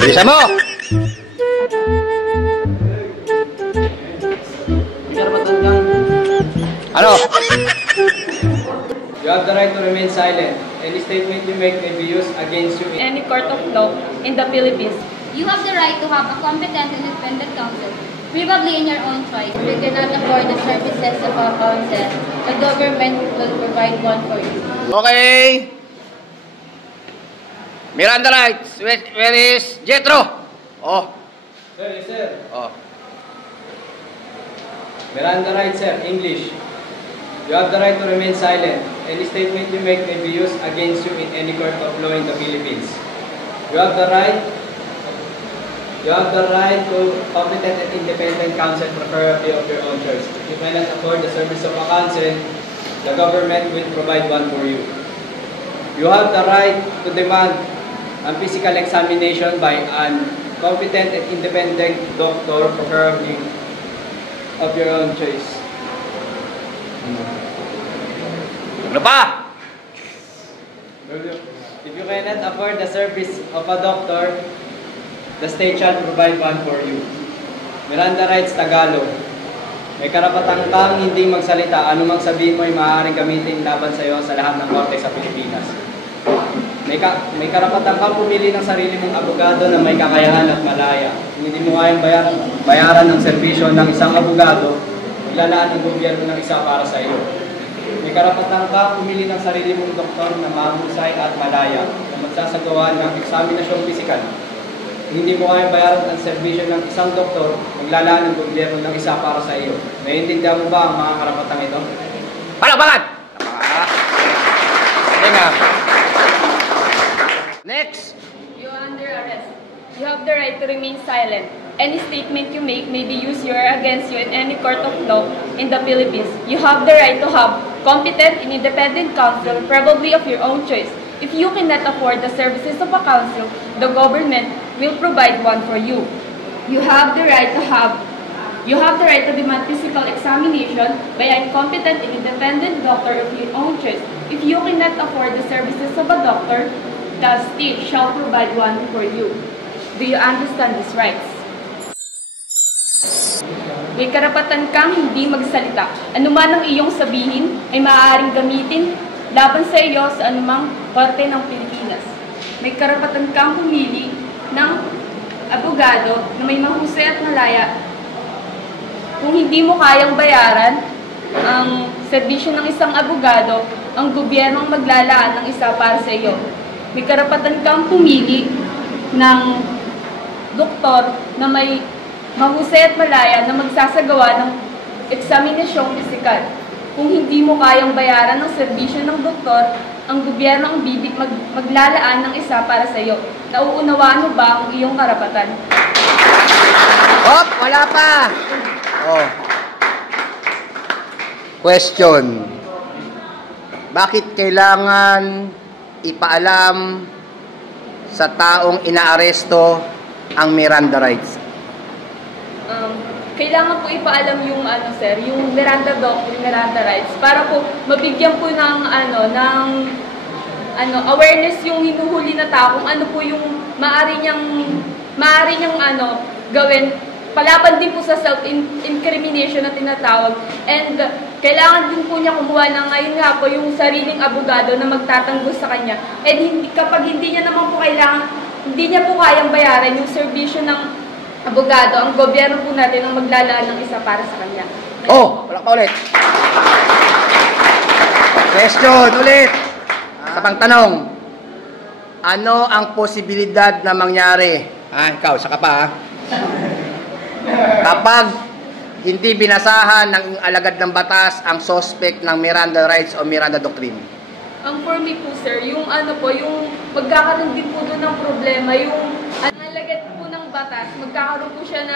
Bilisan mo! Ano? You have the right to remain silent. Any statement you make may be used against you in any court of law in the Philippines. You have the right to have a competent and independent counsel, preferably in your own choice. If you cannot afford the services of a counsel, the government will provide one for you. Okay. Miranda rights. Where is Jetro? Oh. Sir, yes sir. Oh. Miranda rights, sir. English. You have the right to remain silent. Any statement you make may be used against you in any court of law in the Philippines. You have the right to competent and independent counsel, preferably of your own choice. If you cannot afford the service of a counsel, the government will provide one for you. You have the right to demand a physical examination by a competent and independent doctor, preferably of your own choice. Ano pa? If you cannot afford the service of a doctor, the state shall provide one for you. Miranda rights, Tagalog. May karapatan kang hindi magsalita. Anumang sabihin mo ay maaaring gamitin laban sa iyo sa lahat ng korte sa Pilipinas. May karapatan kang pumili ng sarili mong abogado na may kakayahan at malaya. Kung hindi mo kayang bayaran ng serbisyo ng isang abogado, maglalaan ng gobyerno ng isa para sa iyo. May karapatan ka pumili ng sarili mong doktor na mahusay at malaya na magsasagawa ng eksaminasyong pisikal. Kung hindi mo kayang bayaran ang serbisyo ng isang doktor, maglalaan ng gobyerno ng isa para sa iyo. Naiintindihan mo ba ang mga karapatang ito? Palakpakan! Teka. Next! You are under arrest. You have the right to remain silent. Any statement you make may be used against you in any court of law in the Philippines. You have the right to have competent and independent counsel, probably of your own choice. If you cannot afford the services of a counsel, the government will provide one for you. You have the right to demand physical examination by a competent and independent doctor of your own choice. If you cannot afford the services of a doctor, the state shall provide one for you. Do you understand these rights? May karapatan kang hindi magsalita. Anuman ang iyong sabihin ay maaaring gamitin laban sa iyo sa anumang korte ng Pilipinas. May karapatan kang pumili ng abogado na may mahusay at malaya. Kung hindi mo kayang bayaran ang serbisyo ng isang abogado, ang gobyerno ang maglalaan ng isa para sa iyo. May karapatan kang pumili ng doktor na may mahusay at malaya na magsasagawa ng eksaminasyong pisikal. Kung hindi mo kayang bayaran ng serbisyo ng doktor, ang gobyerno ang maglalaan ng isa para sa iyo. Nauunawaan mo ba ang iyong karapatan? Hop! Wala pa! Oh. Question. Bakit kailangan ipaalam sa taong inaaresto ang Miranda rights? Kailangan po ipaalam yung yung Miranda doctrine, Miranda rights para po mabigyan po ng awareness yung hinuhuli na tao kung ano po yung maaari niyang gawin. Palaban din po sa self-incrimination na tinatawag. And kailangan din po niya kumuha ng ngayon nga po yung sariling abogado na magtatanggol sa kanya. And kapag hindi niya naman po hindi niya po kayang bayaran yung serbisyo ng abogado, ang gobyerno po natin ang maglalaan ng isa para sa kanya. Oh, wala pa ulit. Question ulit. Sa pangtanong. Ano ang posibilidad na mangyari? Ikaw, saka pa kapag hindi binasahan ng alagad ng batas ang suspect ng Miranda rights o Miranda doctrine? Ang for me po, sir, yung yung magkakaroon din po doon ng problema, yung alagad po ng batas, magkakaroon po siya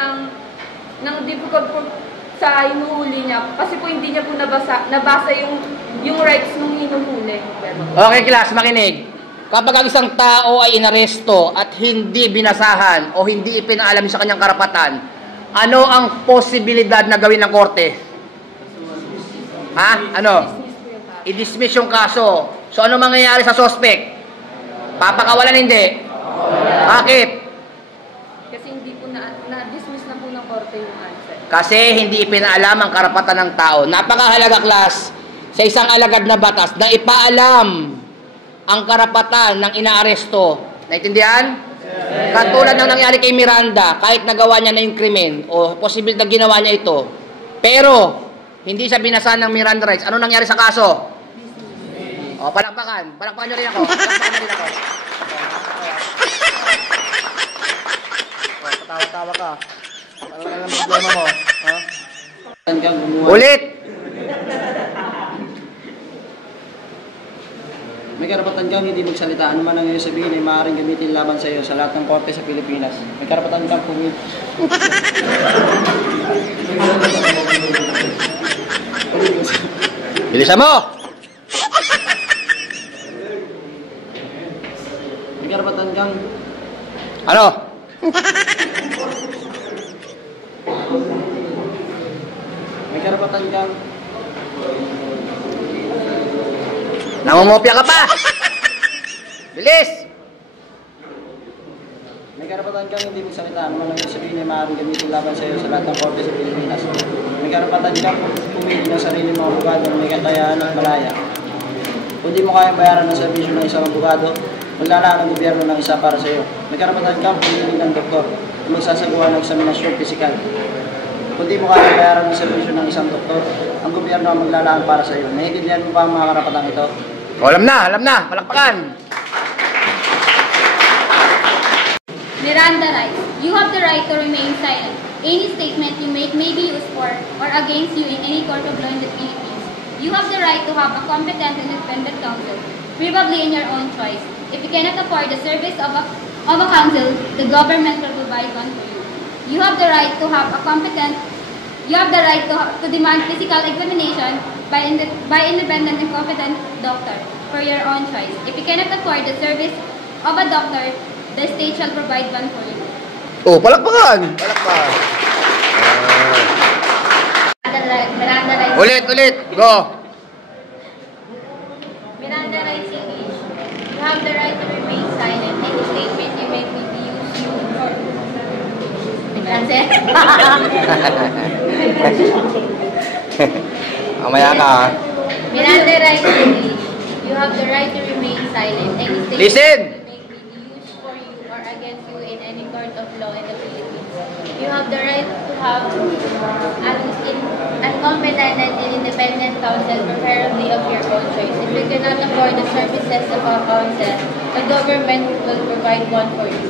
ng difficult po sa hinuhuli niya kasi po hindi niya po nabasa yung rights ng hinuhuli. Okay, class, makinig. Kapag ang isang tao ay inaresto at hindi binasahan o hindi ipinaalam sa kanyang karapatan, ano ang posibilidad na gawin ng korte? I-dismiss yung kaso. So, ano mangyayari sa suspect? Papakawalan hindi? Bakit? Kasi hindi po na-dismiss na po ng korte yung answer. Kasi hindi ipinaalam ang karapatan ng tao. Napakahalaga, class, sa isang alagad na batas na ipaalam ang karapatan ng inaaresto. Naintindihan? Katulad ng nangyari kay Miranda, kahit nagawa niya na yung krimen o posible na ginawa niya ito, pero hindi siya binasahan ng Miranda rights. Ano nangyari sa kaso? O, palakpakan. Palakpakan niyo rin ako. Palakpakan niyo rin ako. O, patawa-tawa ka. Ano lang ang problema mo? Ha? Ulit! May karapatan kang hindi magsalita. Ano man ang iyong sabihin ay maaaring gamitin laban sa iyo sa lahat ng korte sa Pilipinas. May karapatan kang pumili. Bilisan mo! May karapatan kang Ano? May karapatan kang Nangungopia ka pa! Bilis! May karapatan kang hindi magsalita. Ano man ang iyong sabihin ay maaaring gamitin laban sa iyo sa lahat ng korte sa Pilipinas. May karapatan kang pumili ng sarili mong abogado na may kakayahan at malaya. Kung di mo kayang bayaran ng serbisyo ng isang abogado, maglalaan ang gobyerno ng isa para sa iyo. May karapatan kang pumili ng doktor na magsasagawa ng eksaminasyon pisikal. Kung di mo kayang bayaran ng serbisyo ng isang doktor, ang gobyerno ang maglalaan para sa iyo. Naiintindihan mo ba ang mga karapatan ito? O, alam na. Palakpakan. Miranda rights. You have the right to remain silent. Any statement you make may be used for or against you in any court of law in the Philippines. You have the right to have a competent and independent counsel, preferably in your own choice. If you cannot afford the service of a counsel, the government will provide one for you. You have the right to have a competent. You have the right to demand physical examination by independent and competent doctor for your own choice. If you cannot afford the service of a doctor, the state shall provide one for you. Oh, palakpakan. Palakpakan. Miranda rights. Ulit. Go. Miranda rights English. You have the right to remain silent. Any statement you make may be used you for. Mamaya ka. Miranda rights English. You have the right to remain silent. Any statement Listen. you make may be used for you or against you in any court of law in the Philippines. You have the right to have an competent and independent counsel, preferably of your own choice. If you cannot afford the services of a counsel, the government will provide one for you.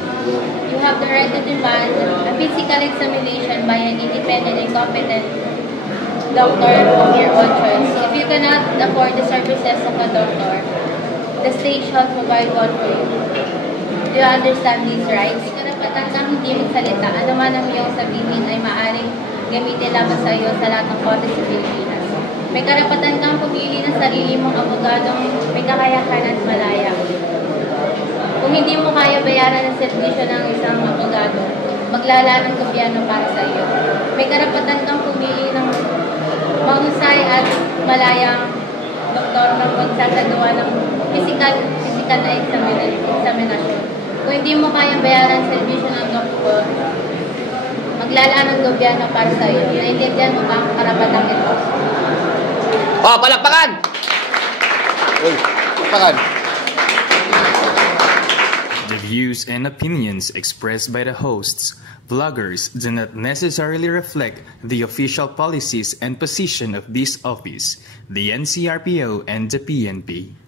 You have the right to demand a physical examination by an independent and competent doctor of your own choice. If you cannot afford the services of a doctor, the state shall provide one for you. Do you understand these rights? Karapatan kang hindi magsalita. Ano man ang iyong sabihin ay maaaring gamitin laban sa iyo sa lahat ng korte sa Pilipinas. May karapatan kang pumili ng sarili mong abogadong may kakayahan at malaya. Kung hindi mo kaya bayaran ang serbisyo ng isang abogado, maglalaan ng gobyerno para sa iyo. May karapatan kang pumili ng mahusay at malayang doktor na magsasagawa ng physical na examinasyon. Kung hindi mo kaya bayaran ang serbisyo ng doktor, maglalaan ng gobyerno para sa iyo. Naiintindihan mo ba ang karapatan ito? Oh, palakpakan! Uy, palakpakan. The views and opinions expressed by the hosts, vloggers, do not necessarily reflect the official policies and position of this office, the NCRPO, and the PNP.